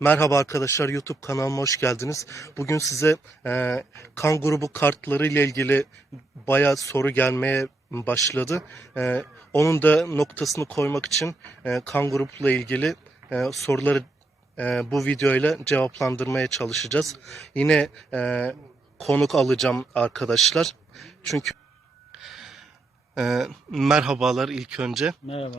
Merhaba arkadaşlar YouTube kanalıma hoş geldiniz. Bugün size e, kan grubu kartları ile ilgili bayağı soru gelmeye başladı. E, onun da noktasını koymak için e, kan grupla ilgili e, soruları e, bu videoyla cevaplandırmaya çalışacağız. Yine e, konuk alacağım arkadaşlar. Çünkü e, merhabalar ilk önce. Merhaba.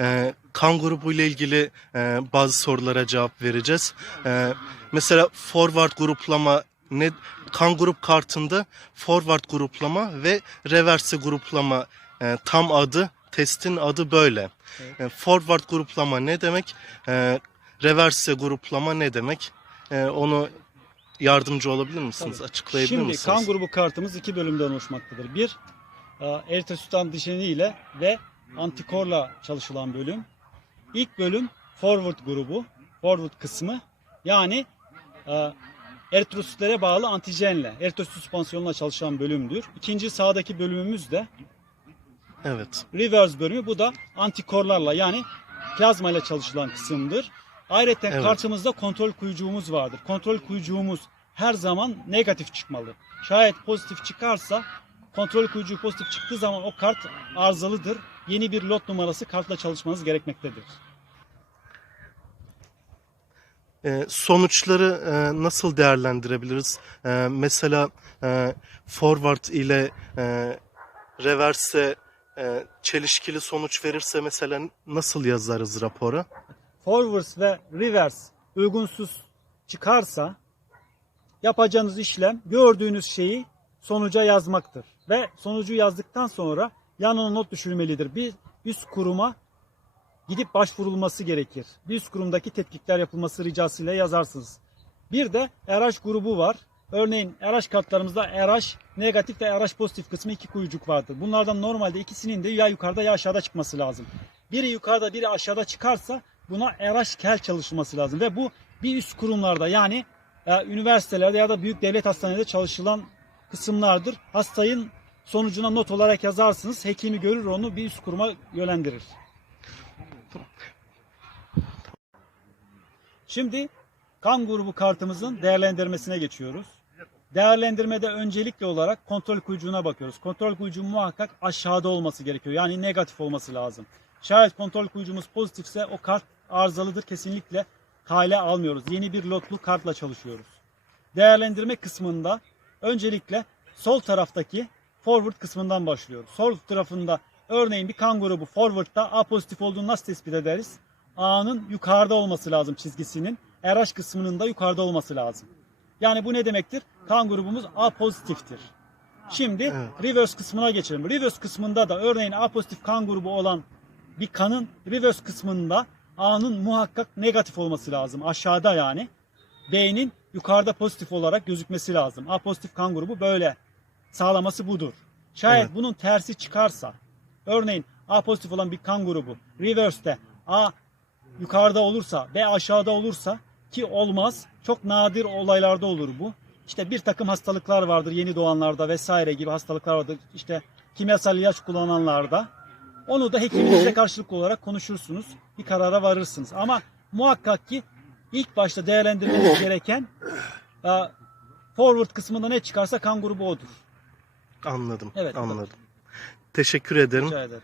Ee, kan grubu ile ilgili e, bazı sorulara cevap vereceğiz. Ee, mesela forward gruplama ne kan grup kartında forward gruplama ve reverse gruplama e, tam adı testin adı böyle. Evet. E, forward gruplama ne demek? E, reverse gruplama ne demek? E, onu yardımcı olabilir misiniz? Tabii. Açıklayabilir Şimdi misiniz? kan grubu kartımız iki bölümden oluşmaktadır. Bir, e, eritrosit antijeni ile ve antikorla çalışılan bölüm. İlk bölüm forward grubu, forward kısmı. Yani e, eritrositlere bağlı antijenle, eritrosit süspansiyonla çalışan bölümdür. İkinci sağdaki bölümümüz de Evet. reverse bölümü. Bu da antikorlarla yani plazma ile çalışılan kısımdır. Ayrıca Evet. kartımızda kontrol kuyucuğumuz vardır. Kontrol kuyucuğumuz her zaman negatif çıkmalı. Şayet pozitif çıkarsa kontrol kuyucuğu pozitif çıktığı zaman o kart arızalıdır. Yeni bir lot numarası kartla çalışmanız gerekmektedir. E, sonuçları e, nasıl değerlendirebiliriz? E, mesela e, forward ile e, reverse çelişkili sonuç verirse mesela nasıl yazarız rapora? Forwards ve reverse uygunsuz çıkarsa yapacağınız işlem gördüğünüz şeyi sonuca yazmaktır. Ve sonucu yazdıktan sonra yanına not düşülmelidir. Bir üst kuruma gidip başvurulması gerekir. Bir üst kurumdaki tetkikler yapılması ricasıyla yazarsınız. Bir de RH grubu var. Örneğin RH kartlarımızda RH negatif ve RH pozitif kısmı iki kuyucuk vardır. Bunlardan normalde ikisinin de ya yukarıda ya aşağıda çıkması lazım. Biri yukarıda biri aşağıda çıkarsa buna RH kel çalışılması lazım. Ve bu bir üst kurumlarda yani e, üniversitelerde ya da büyük devlet hastanelerinde çalışılan kısımlardır. Hastayın sonucuna not olarak yazarsınız. Hekimi görür onu bir üst kuruma yönlendirir. Şimdi kan grubu kartımızın değerlendirmesine geçiyoruz. Değerlendirmede öncelikli olarak kontrol kuyucuğuna bakıyoruz. Kontrol kuyucuğu muhakkak aşağıda olması gerekiyor. Yani negatif olması lazım. Şayet kontrol kuyucuğumuz pozitifse o kart arızalıdır. Kesinlikle kale almıyoruz. Yeni bir lotlu kartla çalışıyoruz. Değerlendirme kısmında öncelikle sol taraftaki forward kısmından başlıyoruz. Sol tarafında örneğin bir kan grubu forward'da A pozitif olduğunu nasıl tespit ederiz? A'nın yukarıda olması lazım çizgisinin. RH kısmının da yukarıda olması lazım. Yani bu ne demektir? Kan grubumuz A pozitiftir. Şimdi Evet. reverse kısmına geçelim. Reverse kısmında da örneğin A pozitif kan grubu olan bir kanın reverse kısmında A'nın muhakkak negatif olması lazım. Aşağıda yani. B'nin yukarıda pozitif olarak gözükmesi lazım. A pozitif kan grubu böyle. Sağlaması budur. Şayet Evet. bunun tersi çıkarsa, örneğin A pozitif olan bir kan grubu reverse'te A yukarıda olursa, B aşağıda olursa ki olmaz. Çok nadir olaylarda olur bu. İşte bir takım hastalıklar vardır yeni doğanlarda vesaire gibi hastalıklar vardır. İşte kimyasal ilaç kullananlarda. Onu da hekiminizle karşılıklı olarak konuşursunuz. Bir karara varırsınız. Ama muhakkak ki ilk başta değerlendirmeniz gereken e, forward kısmında ne çıkarsa kan grubu odur. Anladım. Evet, anladım. Teşekkür ederim. Rica ederim.